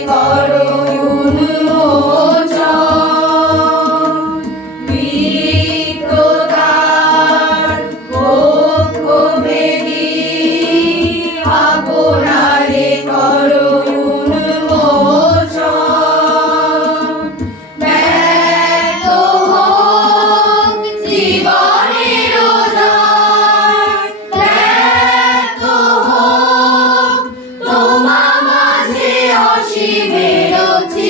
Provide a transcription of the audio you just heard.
because